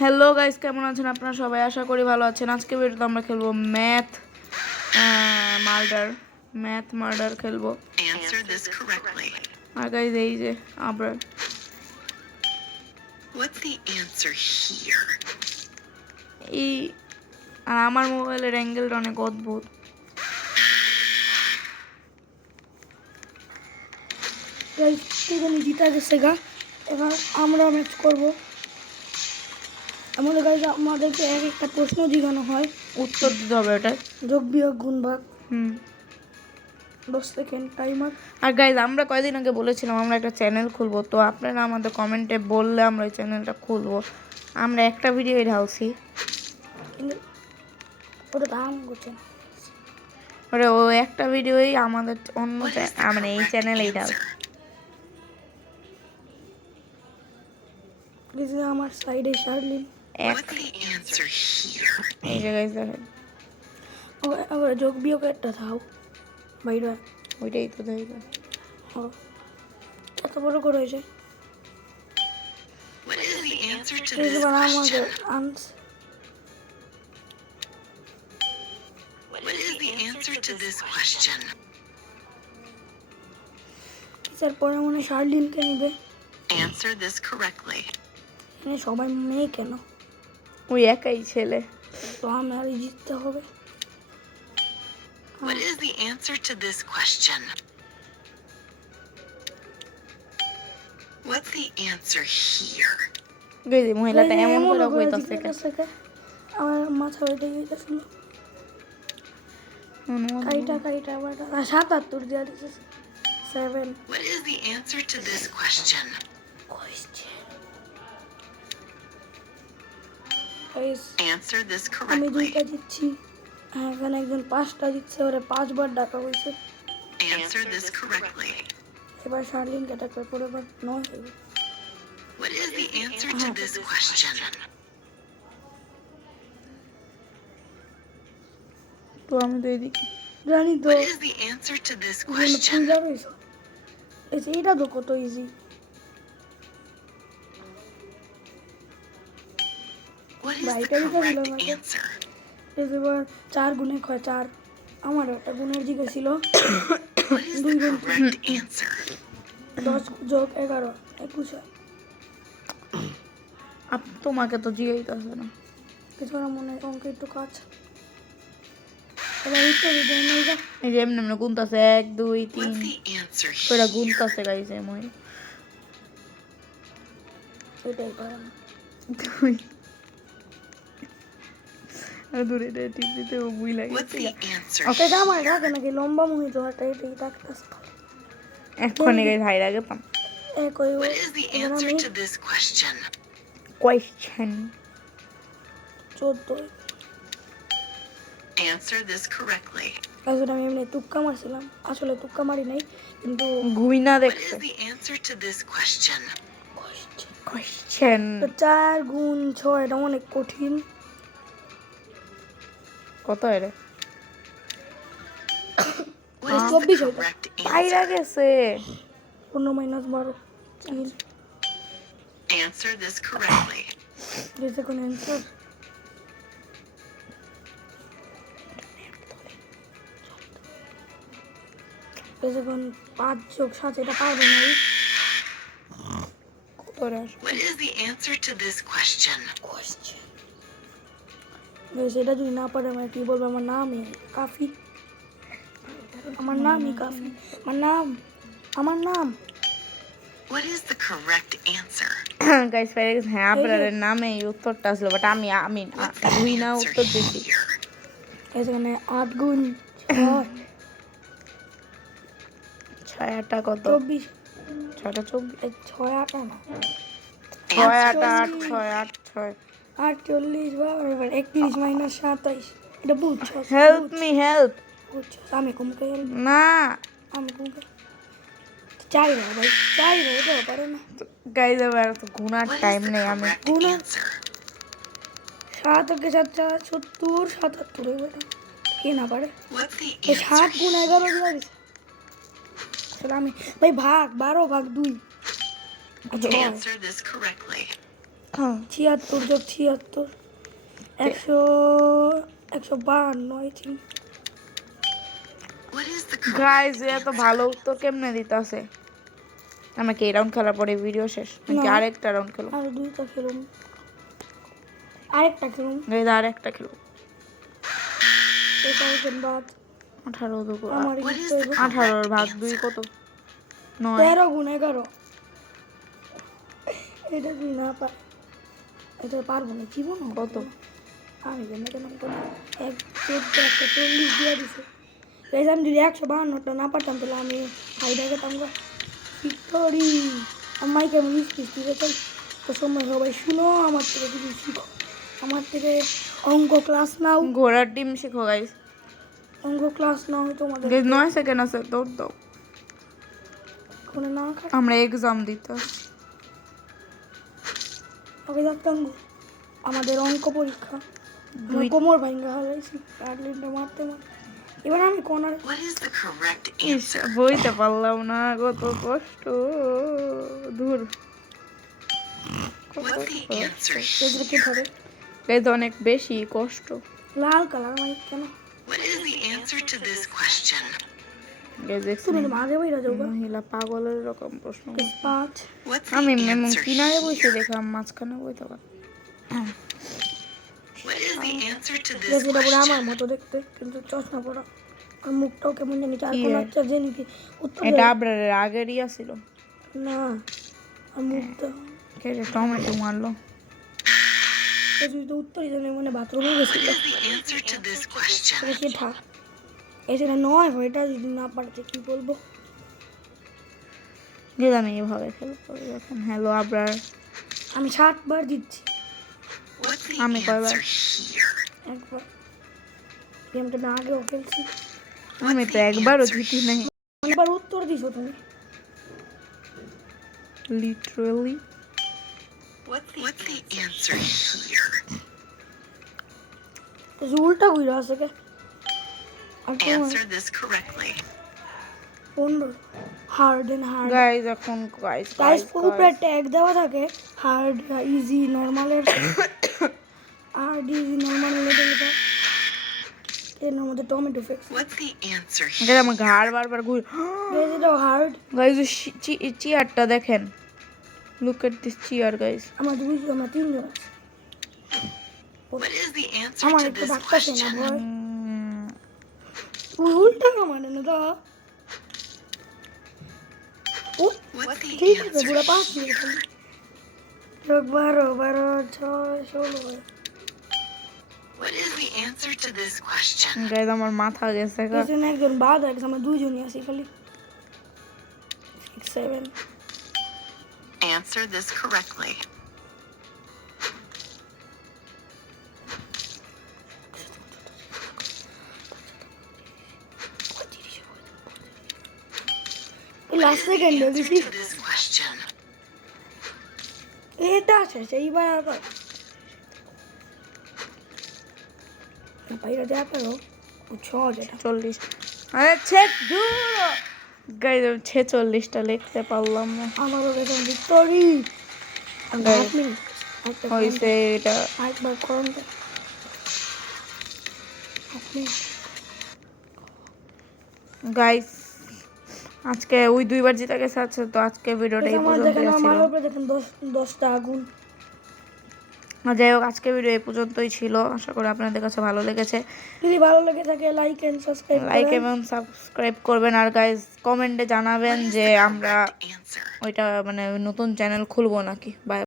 Hello guys, কেমন আছেন আপনারা সবাই? আশা করি ভালো আছেন। আজকে ভিডিওতে আমরা খেলবো ম্যাথ মার্ডার খেলবো। আর গাইস এই যে আবার এই আর আমার মোবাইলের অ্যাঙ্গেলটা অনেক অদ্ভুত। গাইস দুজনে জিতা গেছে গা। এবার আমরা ম্যাচ করবো। আমাদের গাইস আমাদেরকে এক একটা প্রশ্ন জিজ্ঞানো হয়, উত্তর দিতে হবে এটা। যোগ বিয়োগ গুণ ভাগ। 10 সেকেন্ড টাইমার। আর গাইস আমরা কয়েকদিন আগে বলেছিলাম আমরা একটা চ্যানেল খুলবো, তো আপনারা আমাদের কমেন্টে বললে আমরা এই চ্যানেলটা খুলবো। আমরা একটা ভিডিওই ঢালছি, কিন্তু ওটা দাম করছে ওরে ও একটা ভিডিওই আমাদের অন্য মানে এই চ্যানেলেই ঢালছি। আমার সাইডে শার্লিন। এই যে গাইস দেখেন, আবার যোগ বিয়োগ একটা থাও ভাইরা, ওইটাই তো দেখো। এত বড় করে হয়েছে। আমাদের স্যার পরে মনে শার্লিনকে নিবে। সবাই মেয়ে কেন? ওই একাই ছেলে, তো আমার জিততে হবে। What is the answer to this question? What's the answer here? গেছি মহিলাটা এমন করে কইতাছে আমার মাথা ওইটা গিয়েছিল। কাইটা আবার 77 দিয়া দিছে। 7 What is the answer to this question? Answer this আমি correctly. দুইটা দিচ্ছি, এখানে একজন 5টা দিচ্ছে, ওরে 5 বার ডাকা হয়েছে। Answer this correctly. এবার শার্লিন কেটা করে পড়ে বার 9 হবে। What is the answer to this question? তো আমি তো এদিকে জানি তো। What is the answer to this question? এটা তো কত easy. What is the correct answer? এবার 4 গুণে হয় 4। আমার একটা গুণের জিজ্ঞেস ছিল। What is the correct answer? 10 যোগ 11 21। তোমাকে তো জিগাইতেছে না, কিছুটা মনে হয় অঙ্ক একটু কাজ। এবার উত্তর দেন না। এই যে এমনি এমনি গুনতাছে 1 2 3 What's the answer ওরা here? গুনতাছে গাইছে মই এটাই পারে না। তুই আর দূরে দে টিপ দিতে ও বুই লাগে। What's the answer? ওকে আমার রাখে নাকি লম্বা মুহি তো একটা এটাই রাখতেছে। এখনই গাইস হাই লাগে পাম। What is the answer to this question? Question 14। Answer this correctly. আসলে আমি এমনি তুক্কা মারছিলাম, আসলে তুক্কা মারি নাই, কিন্তু গুইনা What দেখছে। is the answer to this question? Question 4 গুণ 6 এটা অনেক কঠিন। কত এরে What is the 24 correct পাইরা answer? গেছে। 15 - 12 3 Answer this correctly. যেতে কোন অ্যানসার। যখন 5 যোগ 7 এটা পারবে না। কত রে What is the answer to this question? সেটা যদি না পারে আমি কি বলবো? আমার নামই কাফি। আমার নামই কাফি। আমার নাম। What is the correct answer? Guys পাইরা গেছে। হ্যাঁ আপনার নামে এই উত্তরটা আসলো, বাট আমি গুইনা উত্তর দিছি। এখানে 8 গুণ 6 8 কত? 24 6টা 24 6 8 না 6 8 8 6 8 6 48 বাবার 31 - 27 এটা বুঝছো? Help me help. বুঝছো আমি কমকে না আমি কমকে চাই না ভাই, চাই না, এটা পারে না। গাইস আমার তো গুনার What টাইম is the নেই। আমি correct গুণা। answer? 7 কে 7 70 77 এটা কে না পারে? What's the এই 7 answer গুণ 11 দিয়ে দিছে। আসলে আমি ভাই ভাগ 12 ভাগ 2। Answer this correctly. হ্যাঁ 76 যোগ 76 100 152 I think. What is the guys correct এত ভালো উত্তর কেমনে দিতেছে? আমাকে এই রাউন্ড খেলার পরে ভিডিও শেষ নাকি না। আরেকটা রাউন্ড খেলো? আর দুইটা খেলুম, আরেকটা খেলুম। গাইজ আরেকটা খেলো। এটা হচ্ছে বাদ 18 দুগুণ আমার What is কিন্তু the 18 correct ভাগ 2 answer? কত? 9। 13 গুণ 11। এটা তুই না পার, এটা পারবো না জীবন কত? আমি কেন করি 1 14 একটা 40 দিয়ে দিছে। গাইস আমি যদি 152টা না পারতাম তাহলে আমি ফাইদা খেতাম গা। ভিক্টোরি আমায় কেমন কিস্তি চাই তো সময় সবাই শুনো, আমার থেকে কিছু শিখো, আমার থেকে অঙ্ক ক্লাস নাও, ঘোড়ার ডিম শিখো গাইজ। অঙ্ক ক্লাস নাও তোমাদের গাইজ 9 সেকেন্ড আছে, দৌড় দাও। কোনো না খাই আমরা এক্সাম দিতে আসছি। আগে দেখতাম গো, আমাদের অঙ্ক পরীক্ষা আমার দুই কোমর ভাঙ্গা হারাইছি আটলিনটা মারতে মারতে। এবার আমি কোনার What is the correct is, answer? বইতে পারলাম না, কত কষ্ট। দূর What's the answer এগুলো কি here? ধরে গাইজ অনেক বেশি কষ্ট। লাল কালার আমার কেন What is the answer to this question? Guys তুমি দেখছেন মাঝে বইরা যাও গা। মহিলা পাগলের রকম প্রশ্ন করে। 5 What's আমি the এমন answer কিনারে বসে here? দেখলাম মাঝখানে বইতে পার। What is the answer to this যেটা পুরো আমার question? মতো দেখতে কিন্তু চশমা পরা, আর মুখটাও কেমন জানি চার কি কোন রে? একটা জানি কি উত্তর এটা দাও। আবরারের আগেরই আছিল। না আর মুখটা কেটে টমেটো মারলো। তুই তো উত্তরই জানি মানে বাথরুমে গেছিল। What is the answer to this question? এটা কি ঠা এখানে নয় এটা যদি না পারতে কি বলবো। যে আমি এইভাবে খেলবো এখন। হ্যালো আবরার। আমি 60 বার দিচ্ছি What's the আমি কয়বার? answer here? একবার, গেমটা না আগেও খেলছি। আমি তো একবারও জিতি নাই অনেকবার উত্তর দিছো তুমি। Literally. What's the answer here? উল্টা ঘুরে আছে কে আর Answer this correctly. কোন হার্ড এন্ড হার্ড গাইজ এখন গাইজ গাইস উপরে ট্যাগ দেওয়া থাকে হার্ড ইজি নরমালের হার্ড ইজি নরমাল লেভেলটা এর মধ্যে tomato fix What's the answer here? Guys আমার ঘাড় বারবার ঘুরে। গাইস এটা হার্ড গাইজ চেয়ারটা দেখেন, look at this chair guys. আমার আমরা তিনজন আছি। What is the answer আমার to একটু this ডাক্তারছে না question? ভয় উল্টা মানে না দা ও What's the ঠিক আছে answer পুরো পাঁচ here? মিনিট খালি 12 12 6 16 What is the answer to this question? Guys আমার মাথা গেছে গা। এখানে একজন বাদ আছে আমরা দুইজনই আছি খালি 6 7 Answer this correctly. Last What is second the গেছি answer to this question? এটা আছে সেইবার আবার বাইরে যা পারো সহজ এটা 40। আরে ছেক দূর গাইজ 46টা লিখতে পারলাম না। আমারও বেতন ভিক্টোরি Guys, 8 মিনিট হয়েছে এটা। আরেকবার করুন তো গাইস আজকে ওই দুইবার জিতে গেছে। আচ্ছা তো আজকে ভিডিওটা এই আমার পর্যন্তই দেখেন ছিল। আমার উপরে দেখেন 10টা আগুন। যাই হোক আজকে ভিডিও এই পর্যন্তই ছিল, আশা করি আপনাদের কাছে ভালো লেগেছে। যদি ভালো লেগে থাকে লাইক এন্ড সাবস্ক্রাইব লাইক এবং সাবস্ক্রাইব করবেন, আর গাইস কমেন্টে জানাবেন What is যে the আমরা correct answer? ওইটা মানে নতুন চ্যানেল খুলবো নাকি। বাই।